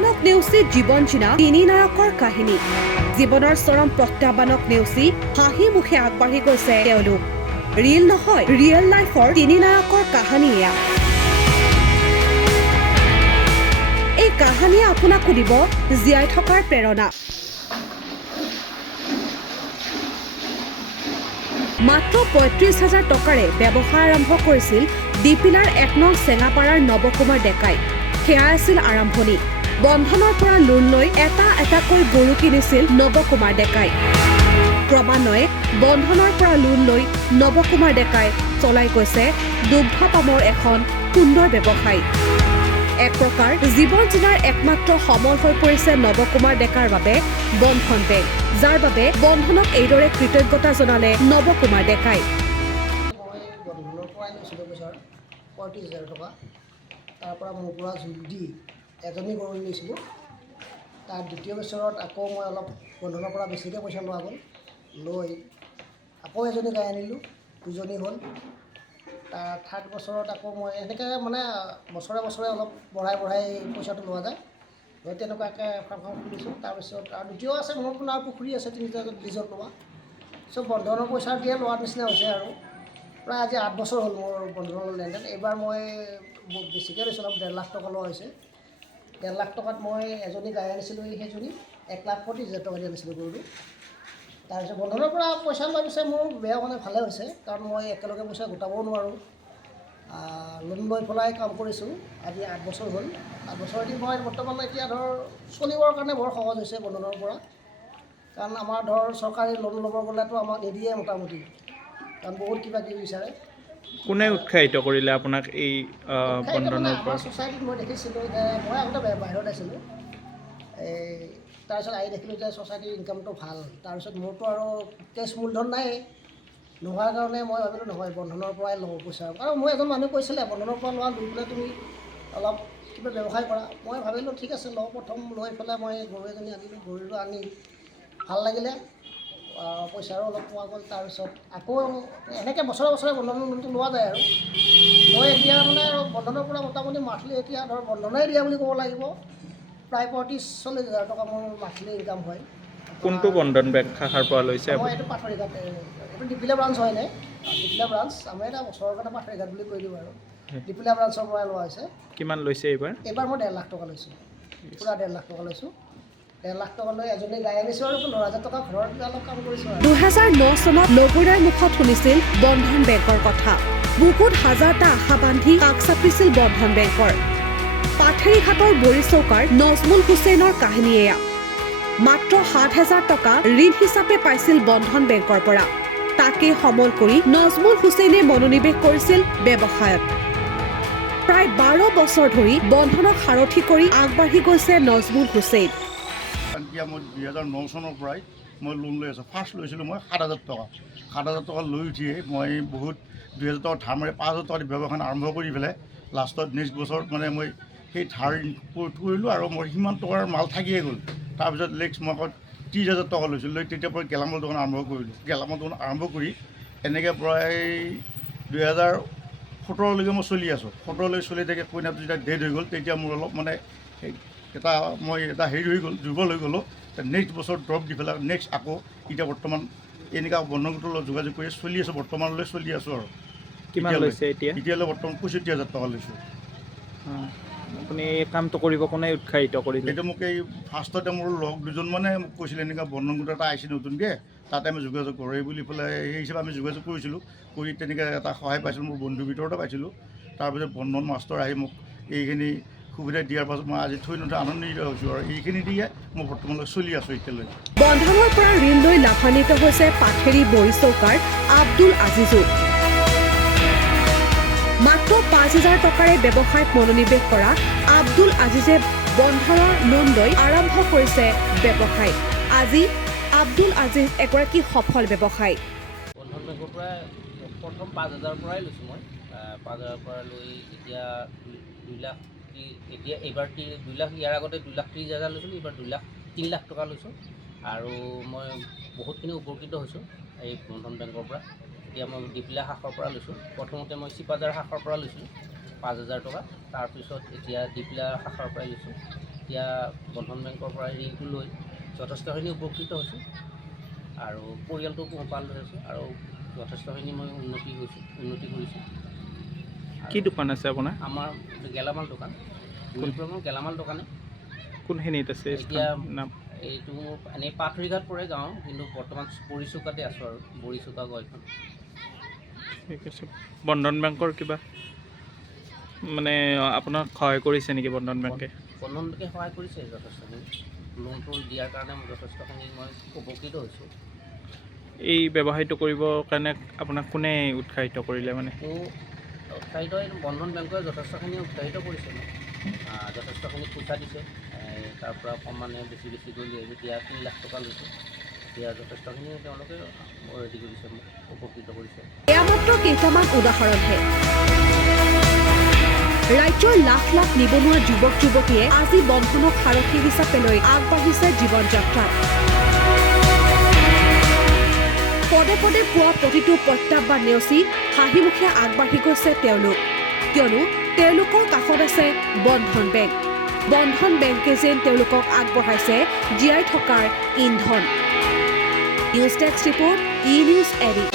প্ৰত্যাহ্বানক নেওচি জীৱন জিনা তিনি নায়কৰ কাহিনী। জীৱনৰ চৰম প্ৰত্যাহ্বানক নেওচি হাঁহি মুখে আগবাঢ়ি গৈছে তেওঁলোক। ৰিয়েল নহয়, ৰিয়েল লাইফৰ তিনি নায়কৰ কাহিনী এয়া। এই কাহিনীয়ে আপোনাকো দিব জীয়াই থকাৰ প্ৰেৰণা। মাত্ৰ ৩৫,০০০ টকাৰে ব্যৱসায় আৰম্ভ কৰিছিল ডিপিলাৰ ১ নং চেঙাপাৰাৰ নৱকুমাৰ ডেকাই। সেয়া আছিল আৰম্ভণি। বন্ধনৰ পৰা লোন লৈ এটা এটাকৈ গৰু কিনিছিল নৱকুমাৰ ডেকাই। ক্ৰমান্বয়ে বন্ধনৰ পৰা লোন লৈ নৱকুমাৰ ডেকাই চলাই গৈছে দুগ্ধ পামৰ এখন সুন্দৰ ব্যৱসায়। এক প্ৰকাৰ জীৱন জিনাৰ একমাত্ৰ সমল হৈ পৰিছে নৱকুমাৰ ডেকাৰ বাবে বন্ধন বেংক, যাৰ বাবে বন্ধনক এইদৰে কৃতজ্ঞতা জনালে নৱকুমাৰ ডেকাই। মই বন্ধনৰ পৰাই লৈছিলোঁ পইচাৰ ৩৫,০০০ টকা। তাৰ পৰা মোৰ পৰা জোল দি এজনী গৰু লৈছিলোঁ। তাৰ দ্বিতীয় বছৰত আকৌ মই অলপ বন্ধনৰ পৰা বেছিকৈ পইচা লোৱা গ'ল। লৈ আকৌ এজনী গাই আনিলোঁ, দুজনী হ'ল। তাৰ থাৰ্ড বছৰত আকৌ মই এনেকৈ মানে বছৰে বছৰে অলপ বঢ়াই পইচাটো লোৱা যায়। মই তেনেকুৱাকৈ ফাৰ্মখন খুলিছোঁ। তাৰপিছত আৰু দ্বিতীয় আছে, মোৰ আপোনাৰ পুখুৰী আছে ৩টা লিজত লোৱা। চব বন্ধনৰ পইচা দিয়ে লোৱাৰ নিচিনা হৈছে আৰু। প্ৰায় আজি ৮ বছৰ হ'ল মোৰ বন্ধনৰ লেনদেন। এইবাৰ মই বেছিকৈ লৈছোঁ, অলপ ১.৫ লাখ টকা লোৱা হৈছে। ১.৫ লাখ টকাত মই এজনী গাই আনিছিলোঁ, সেইজনী ১,৩০,০০০ টকা দি আনিছিলোঁ গৰুটো। তাৰপিছত বন্ধনৰ পৰা পইচা লোৱাৰ পিছত মোৰ বেয়া মানে ভালে হৈছে, কাৰণ মই একেলগে পইচা গোটাবও নোৱাৰোঁ। লোন লৈ পেলাই কাম কৰিছোঁ। আজি ৮ বছৰ হ'ল। ৮ বছৰেদি মই বৰ্তমান এতিয়া ধৰ চলিবৰ কাৰণে বৰ সহজ হৈছে বন্ধনৰ পৰা। কাৰণ আমাৰ ধৰ চৰকাৰী লোন ল'ব গ'লেতো আমাক নিদিয়ে মোটামুটি, কাৰণ বহুত কিবা কিবি বিচাৰে। কোনে উৎসাহিত কৰিলে আপোনাক এই বন্ধনৰ পৰা? আমাৰ ছ'চাইটিত মই দেখিছিলোঁ যে মই আগতে বাহিৰত আছিলোঁ, তাৰপিছত আহি দেখিলোঁ যে ছ'চাইটিৰ ইনকামটো ভাল। তাৰপিছত মোৰতো আৰু কেছ মূলধন নাই, নোহোৱাৰ কাৰণে মই ভাবিলোঁ নহয় বন্ধনৰ পৰাই লওঁ পইচা। আৰু মই এজন মানুহে কৈছিলে বন্ধনৰ পৰা লোৱা লৈ পেলাই তুমি অলপ কিবা ব্যৱসায় কৰা। মই ভাবিলোঁ ঠিক আছে লওঁ। প্ৰথম লৈ পেলাই মই গৰু এজনী আনিলোঁ। গৰুটো আনি ভাল লাগিলে, পইচাৰো অলপ পোৱা গ'ল। তাৰপিছত আকৌ এনেকৈ বছৰে বছৰে বন্ধনৰ লোনটো লোৱা যায় আৰু। মই এতিয়া মানে বন্ধনৰ পৰা মোটামুটি মান্থলি এতিয়া ধৰ বন্ধনেই দিয়া বুলি ক'ব লাগিব, প্ৰায় ৩৫-৪০,০০০ টকা মোৰ মান্থলি ইনকাম হয়। কোনটো বন্ধন বেংক শাখাৰ পৰা লৈছে? মই এইটো পাথৰিঘাট, এইটো ডিপিলা ব্ৰাঞ্চ হয় নাই, ডিপিলা ব্ৰাঞ্চ। আমি এটা ওচৰৰ কাৰণে পাথৰিঘাট বুলি কৈ দিওঁ আৰু। ডিপিলা ব্ৰাঞ্চৰ পৰাই লোৱা হৈছে। কিমান লৈছে এইবাৰ? এইবাৰ মই ১.৫ লাখ টকা লৈছোঁ, পূৰা ১.৫ লাখ টকা লৈছোঁ। ১.৫ লাখ টকা লৈ এজনী গাই আনিছোঁ আৰু ১৫,০০০ টকা ঘৰত অলপ কাম কৰিছোঁ আৰু। ২০০৯ চনত নগৰীৰ মুখত শুনিছিল বন্ধন বেংকৰ কথা। বুকুত হাজাৰটা আশা বান্ধি কাষ চাপিছিল বন্ধন বেংকৰ। পাথেৰীঘাটৰ বৰিচৌকাৰ নজমুল হুছেইনৰ কাহিনী এয়া। মাত্ৰ ৭,০০০ টকা ঋণ হিচাপে পাইছিল বন্ধন বেংকৰ পৰা। তাকে সমল কৰি নজমুল হুছেইনে মনোনিৱেশ কৰিছিল ব্যৱসায়ত। প্ৰায় ১২ বছৰ ধৰি বন্ধনক সাৰথি কৰি আগবাঢ়ি গৈছে নজমুল হুছেইন। এতিয়া মই ২০০৯ চনৰ পৰাই মই লোন লৈ আছোঁ। ফাৰ্ষ্ট লৈছিলোঁ মই ৭,০০০ টকা। ৭,০০০ টকা লৈ উঠিয়ে মই বহুত ২,০০০ টকা ধাৰ মাৰি ৫,০০০ টকা দি ব্যৱসায় আৰম্ভ কৰি পেলাই লাষ্টত নেক্সট বছৰত মানে মই সেই ধাৰ কৰিলোঁ আৰু মোৰ সিমান টকাৰ মাল থাকিয়ে গ'ল। তাৰপিছত নেক্সট মই আকৌ ৩০,০০০ টকা লৈছিলোঁ, লৈ তেতিয়াৰ পৰা গেলামাল দোকান আৰম্ভ কৰিলোঁ। গেলামাল দোকান আৰম্ভ কৰি এনেকৈ প্ৰায় ২০১৭লৈকে মই চলি আছোঁ। ১৭লৈ চলি থাকে কইনাটো যেতিয়া ডেথ হৈ গ'ল, তেতিয়া মোৰ অলপ মানে মই এটা হেৰি হৈ গ'ল, দুৰ্বল হৈ গ'লোঁ। নেক্সট বছৰ ড্ৰপ দি পেলাই নেক্সট আকৌ এতিয়া বৰ্তমান এনেকুৱা বন্ধন গোটৰ লগত যোগাযোগ কৰি চলি আছোঁ, বৰ্তমানলৈ চলি আছোঁ আৰু। কিমান লৈছে এতিয়া? এতিয়ালৈ বৰ্তমান ৬৫,০০০ টকা লৈছোঁ। আপুনি এই কামটো কৰিব কোনে উৎসাহিত কৰিলে? সেইটো মোক এই ফাৰ্ষ্টতে মোৰ লগ দুজনমানে মোক কৈছিলে এনেকুৱা বন্ধন গোট এটা আহিছে নতুনকৈ, তাতে আমি যোগাযোগ কৰোঁ এই বুলি পেলাই সেই হিচাপে আমি যোগাযোগ কৰিছিলোঁ। কৰি তেনেকৈ এটা সহায় পাইছিলোঁ, মোৰ বন্ধুৰ ভিতৰতে পাইছিলোঁ। তাৰপিছত বন্ধন মাষ্টৰ আহি মোক এইখিনি সুবিধা দিয়াৰ পাছত মই আজি থৈ নথৈ আনন্দিত হৈছোঁ আৰু এইখিনি দিয়ে মই বৰ্তমানলৈ চলি আছোঁ এতিয়ালৈ। বন্ধনৰ পৰা ঋণ লৈ লাভান্বিত হৈছে পাথেৰী বৰিচৌকাৰ আব্দুল আজিজো। মাত্ৰ ৫,০০০ টকাৰে ব্যৱসায়ত মনোনিৱেশ কৰা আব্দুল আজিজে বন্ধনৰ লোন লৈ আৰম্ভ কৰিছে ব্যৱসায়। আজি আব্দুল আজিজ এগৰাকী সফল ব্যৱসায়ী। বন্ধন বেংকৰ পৰা প্ৰথম ৫,০০০ পৰাই লৈছোঁ মই। ৫,০০০ পৰা লৈ এতিয়া ২ লাখ, এতিয়া এইবাৰ ২ লাখ, ইয়াৰ আগতে ২,৩০,০০০ লৈছিলোঁ, এইবাৰ ৩ লাখ টকা লৈছোঁ। আৰু মই বহুতখিনি উপকৃত হৈছোঁ এই বন্ধন বেংকৰ পৰা। এতিয়া মই ডিপিলা শাখাৰ পৰা লৈছোঁ। প্ৰথমতে মই চিপাজাৰ শাখাৰ পৰা লৈছিলোঁ ৫,০০০ টকা, তাৰপিছত এতিয়া ডিপিলা শাখাৰ পৰাই লৈছোঁ এতিয়া বন্ধন বেংকৰ পৰা ঋণটো লৈ যথেষ্টখিনি উপকৃত হৈছোঁ আৰু পৰিয়ালটো পোহপাল ধৰিছোঁ আৰু যথেষ্টখিনি মই উন্নতি কৰিছোঁ। কি দোকান আছে আপোনাৰ? আমাৰ গেলামাল দোকান, গুৰিপ্ৰমৰ গেলামাল দোকানে। কোনখিনিত আছে এতিয়া নাম? এইটো এনেই পাথৰিঘাট পৰে গাঁও, কিন্তু বৰ্তমান বৰিচুকাতে আছোঁ আৰু বৰিচুকা গাঁওখন। ঠিক আছে। বন্ধন বেংকৰ কিবা মানে আপোনাক সহায় কৰিছে নেকি বন্ধন বেংকে? বন্ধন বেংকে সহায় কৰিছে যথেষ্টখিনি, লোনটো দিয়াৰ কাৰণে যথেষ্টখিনি মই উপকৃত হৈছোঁ। এই ব্যৱসায়টো কৰিবৰ কাৰণে আপোনাক কোনে উৎসাহিত কৰিলে মানে? তো উৎসাহিত বন্ধন বেংকে যথেষ্টখিনি উৎসাহিত কৰিছে মোক, যথেষ্টখিনি পইচা দিছে। তাৰ পৰা অকণমানে বেছি কৰি লৈ যেতিয়া 3 লাখ টকা লৈছোঁ, এতিয়া যথেষ্টখিনি তেওঁলোকে ৰেডি কৰিছে, মোক উপকৃত কৰিছে। এয়া মাত্ৰ কেইটামান উদাহৰণহে। ৰাজ্যৰ লাখ লাখ নিবনুৱা যুৱক যুৱতীয়ে আজি বন্ধনক সাৰথী হিচাপে লৈ আগবাঢ়িছে জীৱন যাত্ৰাত। পদে পদে পোৱা প্ৰতিটো প্ৰত্যাহ্বান নেওচি হাঁহিমুখে আগবাঢ়ি গৈছে তেওঁলোক, কিয়নো তেওঁলোকৰ কাষত আছে বন্ধন বেংক। বন্ধন বেংকে যেন তেওঁলোকক আগবঢ়াইছে জীয়াই থকাৰ ইন্ধন। নিউজ ডেস্ক ৰিপৰ্ট, ই নিউজ এডিট।